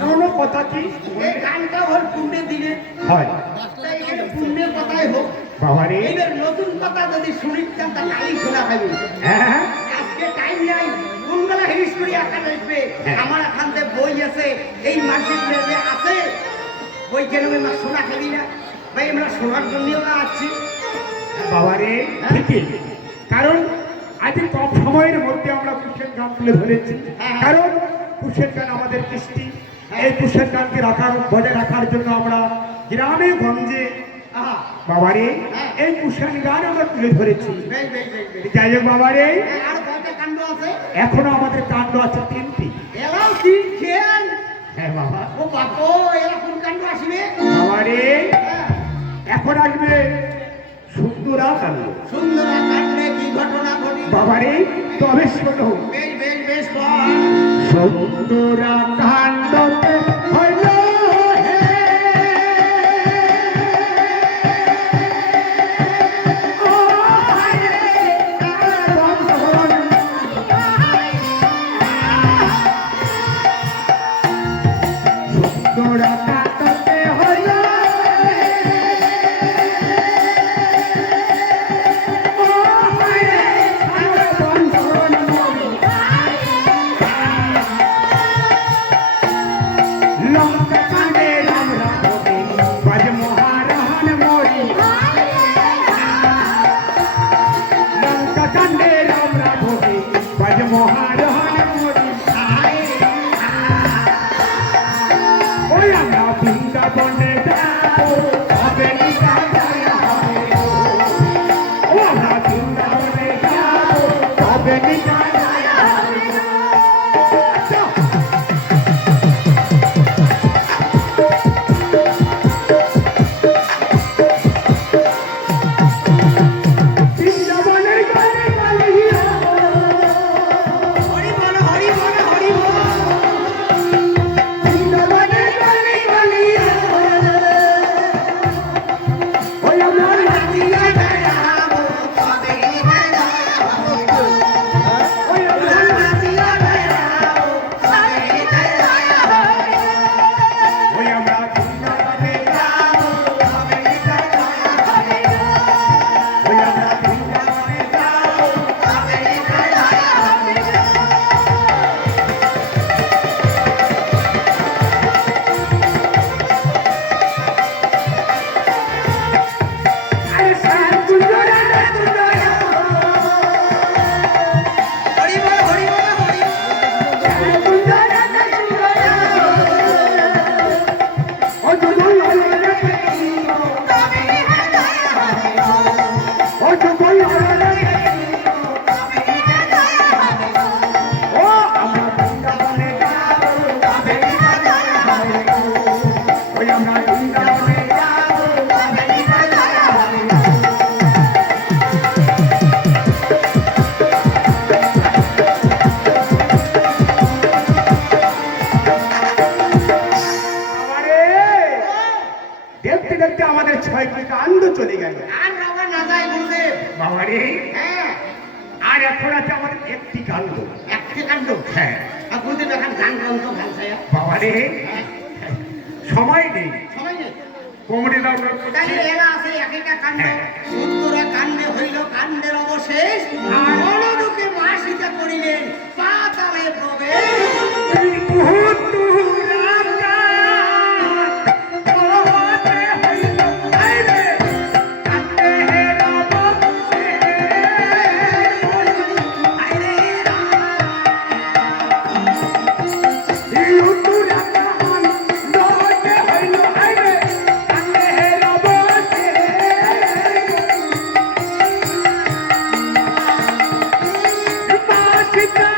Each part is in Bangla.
কোনো কথা কি এই গানটা ওর পুণ্যের দিনে হয় তাই এটা পুণ্যের কথাই হোক বাবারে এবার নতুন কথা যদি শুনিতাম তা কালই শোনা খাবি হ্যাঁ আজকে টাইম নাই কোনবেলা হিরিস করি আঁকা আসবে আমার এখান থেকে বই আছে এই মানসিক যে আছে বই কেন আমরা শোনা খাবি না ভাই আমরা শোনার জন্যও না আসছি বাবারে ঠিকই কারণ আজ কম সময়ের মধ্যে আমরা কুশের গান তুলে ধরেছি কারণ কুশের গান আমাদের কৃষ্টি এই কুশের গানকে বজায় রাখার জন্য আমরা গ্রামে গঞ্জে আহা বাবারে এই কুশের গান আমরা তুলে ধরেছি বেশ বেশ বেশ বেশ যাই হোক বাবারে আর কয়টা কাণ্ড আছে এখনো আমাদের কাণ্ড আছে 3টি এলাও তিন খেয়াল হ্যাঁ বাবা ও বাপো এলা কোন কাণ্ড আসবে বাবারে হ্যাঁ, এখন আসবে সুন্দরা কাণ্ড সুন্দরা কাণ্ডে কি ঘটনা ঘটিল বাবারে তবে শোনো বেশ বেশ বেশ বল সুন্দরা কাণ্ডতে হইল হে ও হায় বন্ধন সুন্দরা কাণ্ডতে হইল ও হায় বন্ধন লঙ্কা কাণ্ডে রাম রাবণে বাজ মহারান মরি লঙ্কা কাণ্ডে রাম রাবণে বাজ মহারান মরি ওই আমরা বৃন্দাবনে যাবো হবে নিকা জয়া হবে ও আমরা বৃন্দাবনে যাবো হবে নিকা জয়া হবে আচ্ছা বৃন্দাবনের গলে গলিয়া হরি বল হরি বল হরি বল বৃন্দাবনের গলে গলিয়া ওই আমার নাচিয়া বেড়াবো তবে বেড়াবো ওই আমার নাচিয়া বেড়াবো তবে বেড়াবো ওই আমরা বৃন্দাবনে যাবো হবে নিকা জয়া হবে ওই আমরা বৃন্দাবনে যাবো তবে বেড়াবো আরে সার গুঞ্জরা রে গুঞ্জরা হরি বল হরি বল হরি বল সার গুঞ্জরা রে গুঞ্জরা ও দুদুল হরে রে তবে বেড়াবো ও দুদুল হরে রে ও আমরা বৃন্দাবনে যাবো হবে নিকা জয়া হবে ওই আমরা বৃন্দাবনে যাবো হবে নিকা জয়া হবে আমারে দেখতে দেখতে আমাদের 6টি কাণ্ড চলে গেল আর বাবা না যায় বলবে বাবারে হ্যাঁ আর এখন আছে আমাদের একটি কাণ্ড একটি কাণ্ড হ্যাঁ আপনি দেখান গান গান তো ভালসায় বাবারে সময় নেই সবাই নেই কোমরে দাও তাহলে এরা আছে এক একটা কাণ্ড হ্যাঁ। উত্তরা কাণ্ডে হইল কাণ্ডের অবশেষ আর অনুদুকে মা সীতা করিলেন পাতালে প্রবেশ Sita,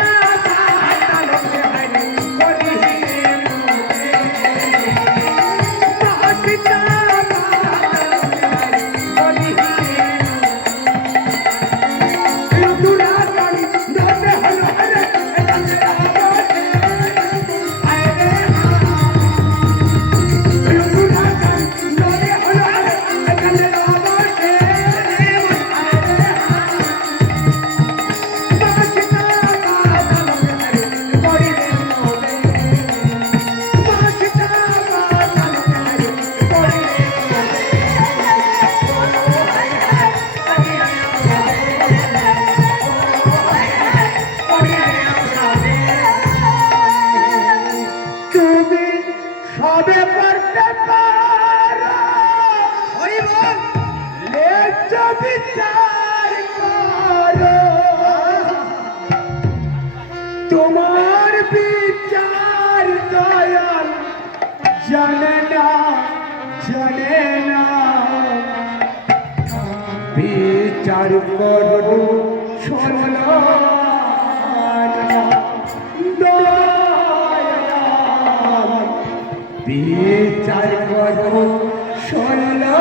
তবে করতে পারো হরি বল ন্যায্য বিচার করো তোমার বিচার দয়াল জানে না বিচার করো শোনো দয়াল বিচার করো শোনো